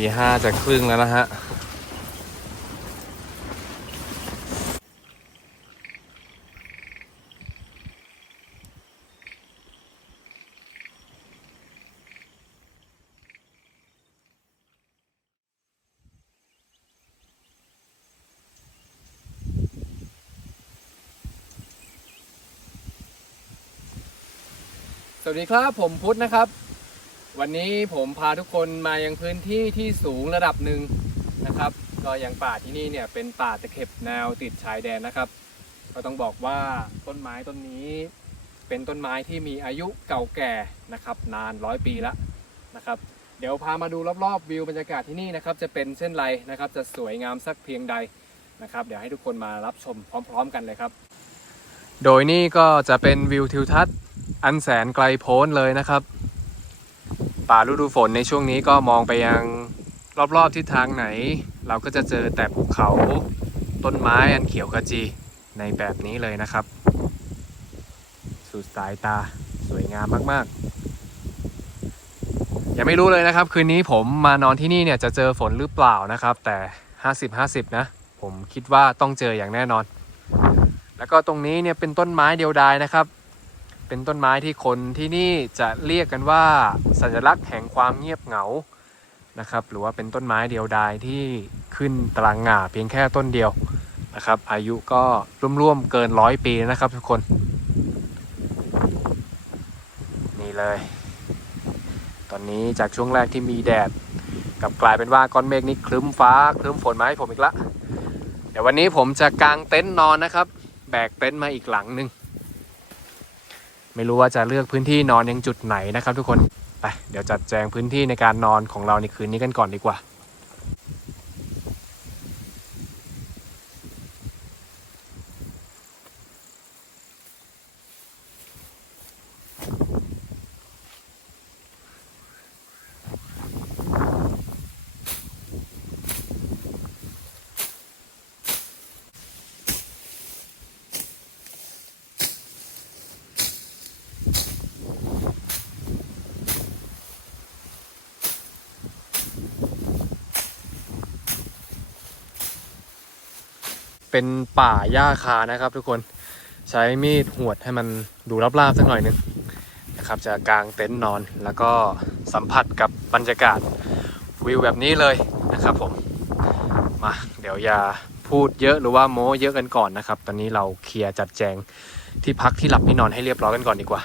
ตีห้าจะครึ่งแล้วนะฮะสวัสดีครับผมพุทธนะครับ วันนี้ผมพาทุกคนมายังพื้นที่ที่สูงระดับหนึ่งนะครับ ก็ยังป่าที่นี่เนี่ยเป็นป่าตะเข็บแนวติดชายแดนนะครับ ก็ต้องบอกว่าต้นไม้ต้นนี้ เป็นต้นไม้ที่มีอายุเก่าแก่นะครับ นานร้อยปีแล้วนะครับ เดี๋ยวพามาดูรอบๆวิวบรรยากาศที่นี่นะครับ จะเป็นเช่นไรนะครับ จะสวยงามสักเพียงใดนะครับ เดี๋ยวให้ทุกคนมารับชมพร้อม ๆ กันเลยครับ โดยนี่ก็จะเป็นวิวทิวทัศน์อันแสนไกลโพ้นเลยนะครับ ป่าฤดูฝนในช่วงนี้ก็มองไปยังรอบๆทิศทางไหน เราก็จะเจอแต่ภูเขาต้นไม้อันเขียวขจีในแบบนี้เลยนะครับ สุดสายตาสวยงามมากๆ ยังไม่รู้เลยนะครับ คืนนี้ผมมานอนที่นี่เนี่ยจะเจอฝนหรือเปล่านะครับ แต่ 50-50 นะ ผมคิดว่าต้องเจออย่างแน่นอน แล้วก็ตรงนี้เนี่ยเป็นต้นไม้เดียวดายนะครับ เป็นต้นไม้ที่คนที่นี่จะเรียกกันว่าสัญลักษณ์แห่งความเงียบเหงานะครับ หรือว่าเป็นต้นไม้เดียวดายที่ขึ้นตารางงาเพียงแค่ต้นเดียวนะครับ อายุก็ร่วมๆเกินร้อยปีนะครับทุกคน นี่เลย ตอนนี้จากช่วงแรกที่มีแดดกับกลายเป็นว่าก้อนเมฆนี้คลึ้มฟ้าคลึ้มฝนมาให้ผมอีกละ เดี๋ยววันนี้ผมจะกางเต็นท์นอนนะครับ แบกเต็นท์มาอีกหลังหนึ่ง ไม่รู้ว่าจะเลือกพื้นที่นอนยังจุดไหนนะครับทุกคน ไป เดี๋ยวจัดแจงพื้นที่ในการนอนของเราในคืนนี้กันก่อนดีกว่า เป่าหญ้าคานะครับ ทุกคนใช้มีดหวดให้มันดูราบๆสักหน่อยนึงนะครับ จะกางเต็นท์นอนแล้วก็สัมผัสกับบรรยากาศวิวแบบนี้เลยนะครับผมมาเดี๋ยวอย่าพูดเยอะหรือว่าโม้เยอะกันก่อนนะครับ ตอนนี้เราเคลียร์จัดแจงที่พักที่หลับที่นอนให้เรียบร้อยกันก่อนดีกว่า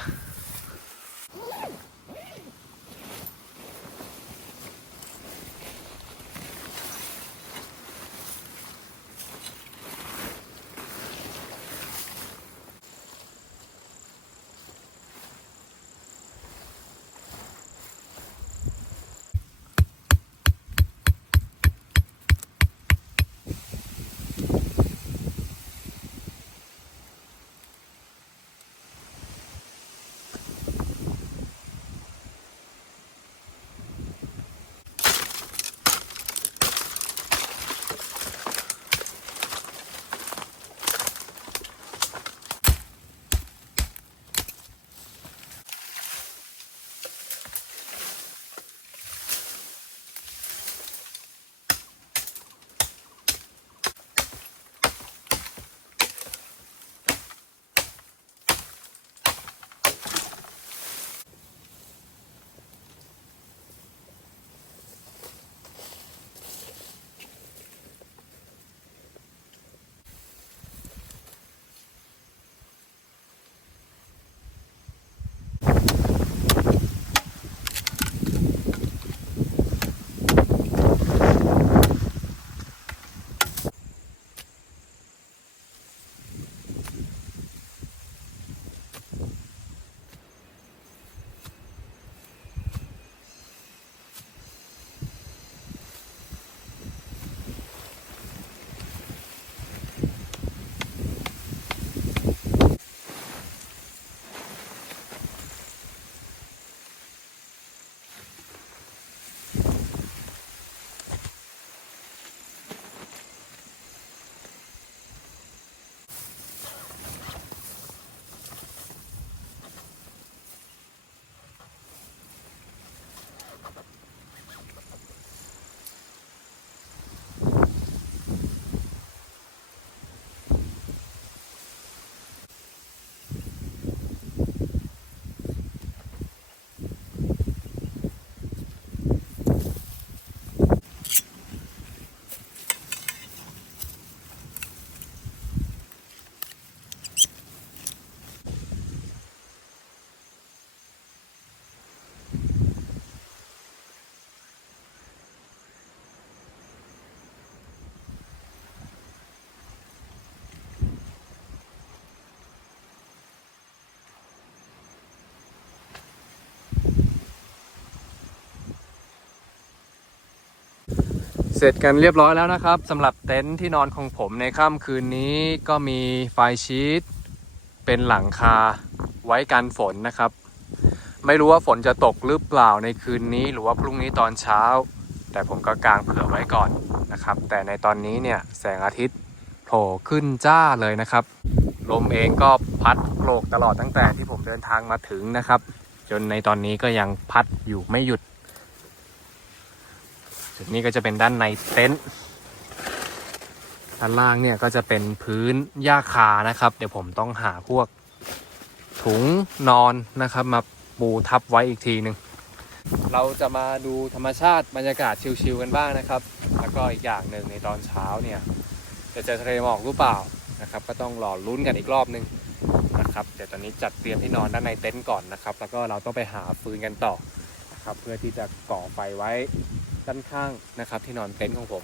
ร็จกันเรียบร้อยแล้วนะครับสำหรับเต็นท์ที่นอนของผมในค่ำคืนนี้ก็มีไฟชีตเป็นหลังคาไว้กันฝนนะครับ ไม่รู้ว่าฝนจะตกหรือเปล่าในคืนนี้ หรือว่าพรุ่งนี้ตอนเช้า แต่ผมก็กางเผื่อไว้ก่อนนะครับ แต่ในตอนนี้เนี่ยแสงอาทิตย์โผล่ขึ้นจ้าเลยนะครับ ลมเองก็พัดโกรกตลอดตั้งแต่ที่ผมเดินทางมาถึงนะครับ จนในตอนนี้ก็ยังพัดอยู่ไม่หยุด จุดนี้ก็จะเป็นด้านในเต็นท์ด้านล่างเนี่ยก็จะเป็นพื้นหญ้าคานะครับ เดี๋ยวผมต้องหาพวกถุงนอนนะครับ มาปูทับไว้อีกทีหนึ่งเราจะมาดูธรรมชาติบรรยากาศชิลๆกันบ้างนะครับ แล้วก็อีกอย่างหนึ่งในตอนเช้าเนี่ยจะเจอทะเลหมอกหรือเปล่านะครับ ก็ต้องรอลุ้นกันอีกรอบนึงนะครับเดี๋ยวตอนนี้จัดเตรียมที่นอนด้านในเต็นท์ก่อนนะครับ แล้วก็เราต้องไปหาฟืนกันต่อนะครับ เพื่อที่จะก่อไฟไว้ ด้านข้างนะครับที่นอนเต็นท์ของผม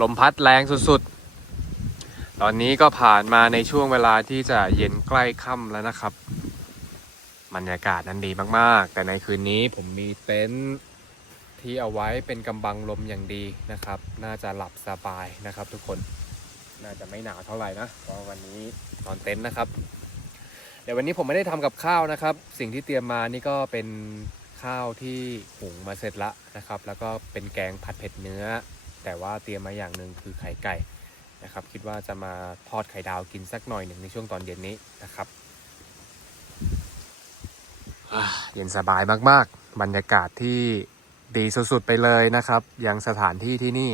ลมพัดแรงสุดๆ ตอนนี้ก็ผ่านมาในช่วงเวลาที่จะเย็นใกล้ค่ำแล้วนะครับบรรยากาศนั้นดีมากๆ แต่ในคืนนี้ผมมีเต็นท์ที่เอาไว้เป็นกำบังลมอย่างดีนะครับ น่าจะหลับสบายนะครับ ทุกคน น่าจะไม่หนาวเท่าไหร่นะ เพราะวันนี้นอนเต็นท์นะครับ เดี๋ยววันนี้ผมไม่ได้ทำกับข้าวนะครับ สิ่งที่เตรียมมานี่ก็เป็นข้าวที่หุงมาเสร็จละนะครับ แล้วก็เป็นแกงผัดเผ็ดเนื้อ แต่ว่าเตรียมมาอย่างหนึ่งคือไข่ไก่นะครับ คิดว่าจะมาทอดไข่ดาวกินสักหน่อยหนึ่งในช่วงตอนเย็นนี้นะครับเย็นสบายมากๆ บรรยากาศที่ดีสุดๆไปเลยนะครับ ยังสถานที่ที่นี่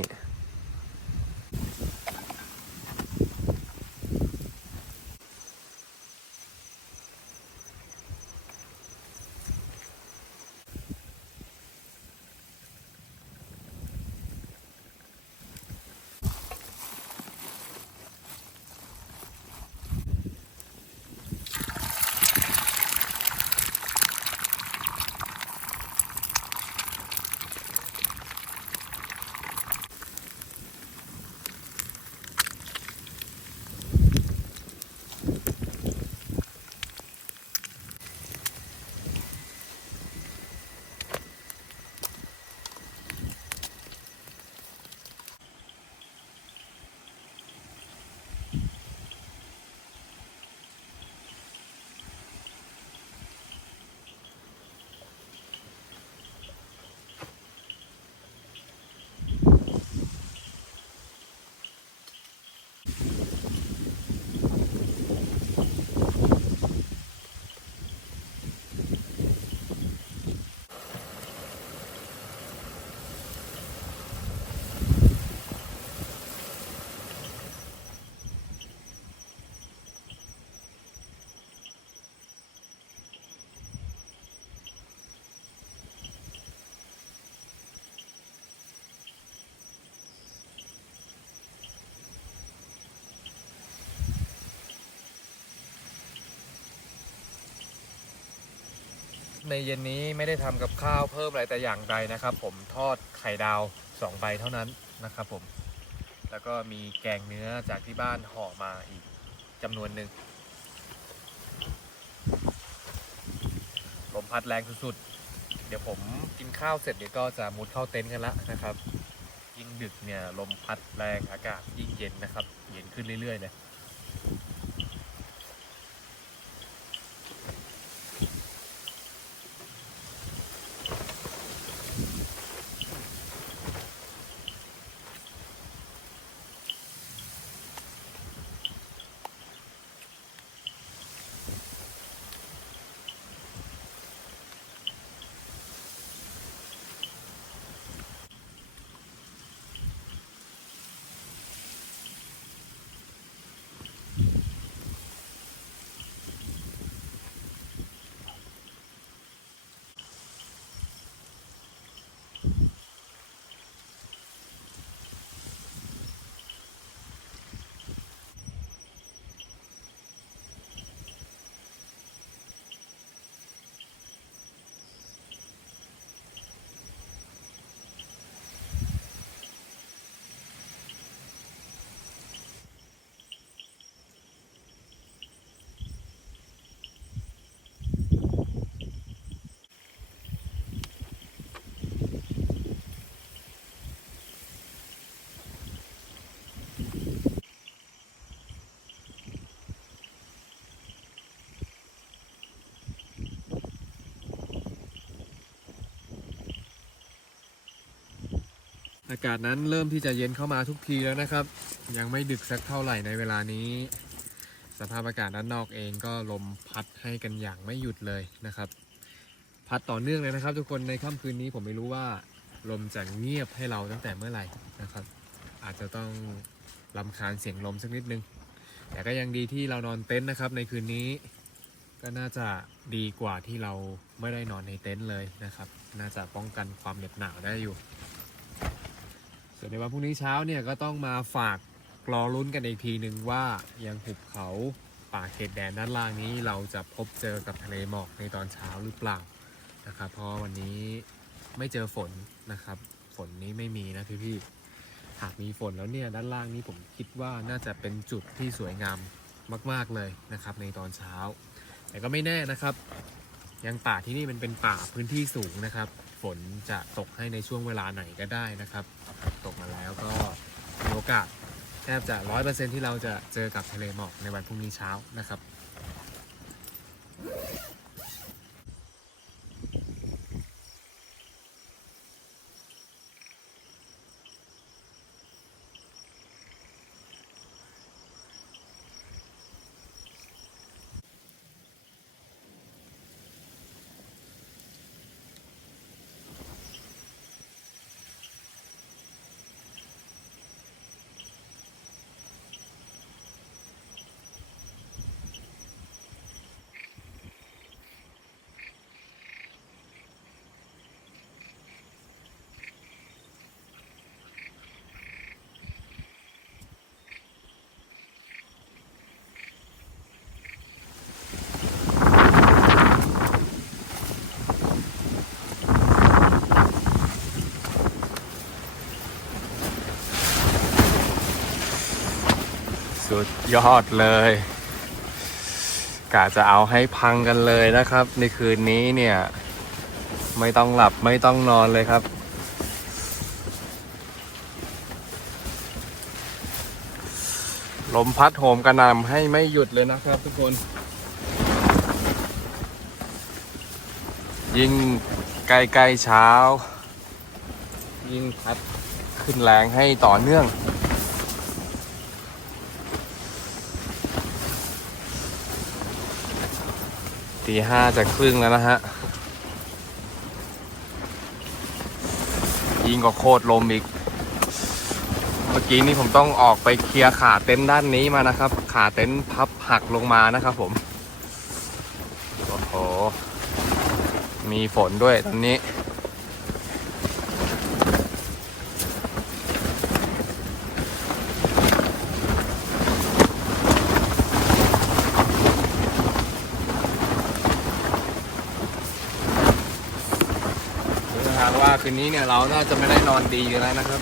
ในเย็นนี้ไม่ได้ทำกับข้าวเพิ่มอะไรแต่อย่างใดนะครับ ผมทอดไข่ดาวสองใบเท่านั้นนะครับผมแล้วก็มีแกงเนื้อจากที่บ้านห่อมาอีกจำนวนหนึ่งลมพัดแรงสุดๆ เดี๋ยวผมกินข้าวเสร็จเดี๋ยวก็จะมุดเข้าเต็นท์กันละนะครับ ยิ่งดึกเนี่ยลมพัดแรงอากาศยิ่งเย็นนะครับ เย็นขึ้นเรื่อยๆเลย อากาศนั้นเริ่มที่จะเย็นเข้ามาทุกทีแล้วนะครับ ยังไม่ดึกสักเท่าไหร่ในเวลานี้ สภาพอากาศด้านนอกเองก็ลมพัดให้กันอย่างไม่หยุดเลยนะครับ พัดต่อเนื่องเลยนะครับ ทุกคนในค่ำคืนนี้ผมไม่รู้ว่า ลมจะเงียบให้เราตั้งแต่เมื่อไหร่นะครับ อาจจะต้องลำคาญเสียงลมสักนิดนึง แต่ก็ยังดีที่เรานอนเต็นท์นะครับ ในคืนนี้ก็น่าจะดีกว่าที่เราไม่ได้นอนในเต็นท์เลยนะครับ น่าจะป้องกันความเหน็บหนาวได้อยู่ ส่วนในวันพรุ่งนี้เช้าเนี่ยก็ต้องมาฝากรอลุ้นกันอีกทีหนึ่งว่ายังหุบเขาป่าเขตแดนด้านล่างนี้เราจะพบเจอกับทะเลหมอกในตอนเช้าหรือเปล่านะครับเพราะวันนี้ไม่เจอฝนนะครับ ฝนนี้ไม่มีนะพี่ๆหากมีฝนแล้วเนี่ยด้านล่างนี้ผมคิดว่าน่าจะเป็นจุดที่สวยงามมาก ๆเลยนะครับในตอนเช้า แต่ก็ไม่แน่นะครับ ยังป่าที่นี่มันเป็นป่าพื้นที่สูงนะครับ ฝนจะตกให้ในช่วงเวลาไหนก็ได้นะครับ ตกมาแล้วก็มีโอกาสแทบจะร้อยเปอร์เซ็นที่เราจะเจอกับทะเลหมอกในวันพรุ่งนี้เช้านะครับ สุด ยอดเลยกะจะเอาให้พังกันเลยนะครับ ในคืนนี้เนี่ย ไม่ต้องหลับไม่ต้องนอนเลยครับ ลมพัดโหมกระหน่ำให้ไม่หยุดเลยนะครับทุกคน ยิ่งใกล้ๆเช้า ยิ่งพัดขึ้นแรงให้ต่อเนื่อง ตีห้าจะครึ่งแล้วนะฮะ ยิงก็โคตรลมอีก เมื่อกี้นี้ผมต้องออกไปเคลียร์ขาเต็นท์ด้านนี้มานะครับ ขาเต็นท์พับหักลงมานะครับผม โอ้โห มีฝนด้วยตอนนี้ ดูทางว่า คืนนี้เนี่ยเราน่าจะไม่ได้นอนดีกันแล้วนะครับ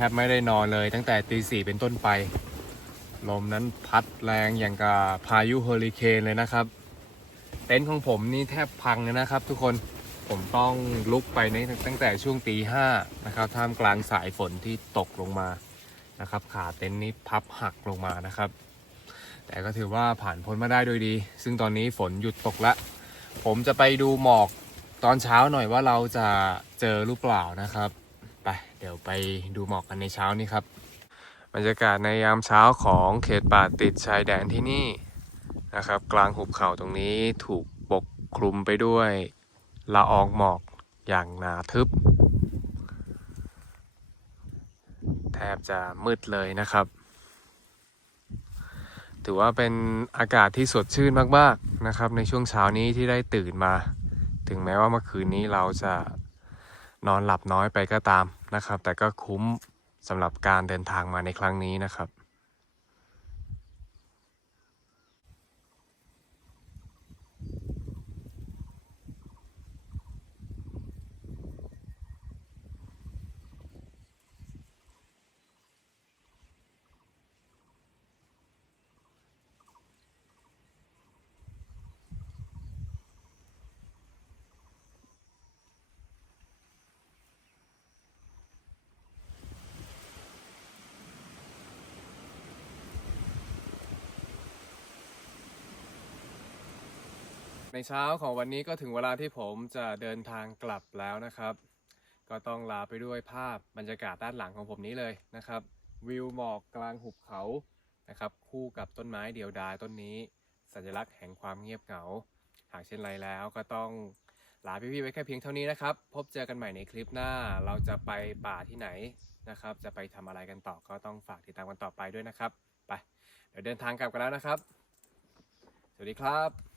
ทบไม่ได้นอนเลย ตั้งแต่ตีสี่เป็นต้นไป ลมนั้นพัดแรงอย่างกับพายุเฮอริเคนเลยนะครับ เต็นท์ของผมนี่แทบพังเลยนะครับทุกคนผมต้องลุกไปในตั้งแต่ช่วงตีห้านะครับท่ามกลางสายฝนที่ตกลงมานะครับ ขาเต็นท์นี้พับหักลงมานะครับ แต่ก็ถือว่าผ่านพ้นมาได้โดยดี ซึ่งตอนนี้ฝนหยุดตกแล้วผมจะไปดูหมอกตอนเช้าหน่อยว่าเราจะเจอหรือเปล่านะครับ เดี๋ยวไปดูหมอกกันในเช้านี้ครับ บรรยากาศในยามเช้าของเขตป่าติดชายแดนที่นี่นะครับ กลางหุบเขาตรงนี้ถูกปกคลุมไปด้วยละอองหมอกอย่างหนาทึบ แทบจะมืดเลยนะครับ ถือว่าเป็นอากาศที่สดชื่นมากๆนะครับ ในช่วงเช้านี้ที่ได้ตื่นมา ถึงแม้ว่าเมื่อคืนนี้เราจะนอนหลับน้อยไปก็ตาม นะครับ แต่ก็คุ้มสำหรับการเดินทางมาในครั้งนี้นะครับ ในเช้าของวันนี้ก็ถึงเวลาที่ผมจะเดินทางกลับแล้วนะครับ ก็ต้องลาไปด้วยภาพบรรยากาศด้านหลังของผมนี้เลยนะครับ วิวหมอกกลางหุบเขานะครับคู่กับต้นไม้เดียวดายต้นนี้ สัญลักษณ์แห่งความเงียบเหงา หากเช่นไรแล้วก็ต้องลาพี่ๆไว้แค่เพียงเท่านี้นะครับ พบเจอกันใหม่ในคลิปหน้า เราจะไปป่าที่ไหนนะครับ จะไปทำอะไรกันต่อก็ต้องฝากติดตามกันต่อไปด้วยนะครับ ไป เดี๋ยวเดินทางกลับกันแล้วนะครับ สวัสดีครับ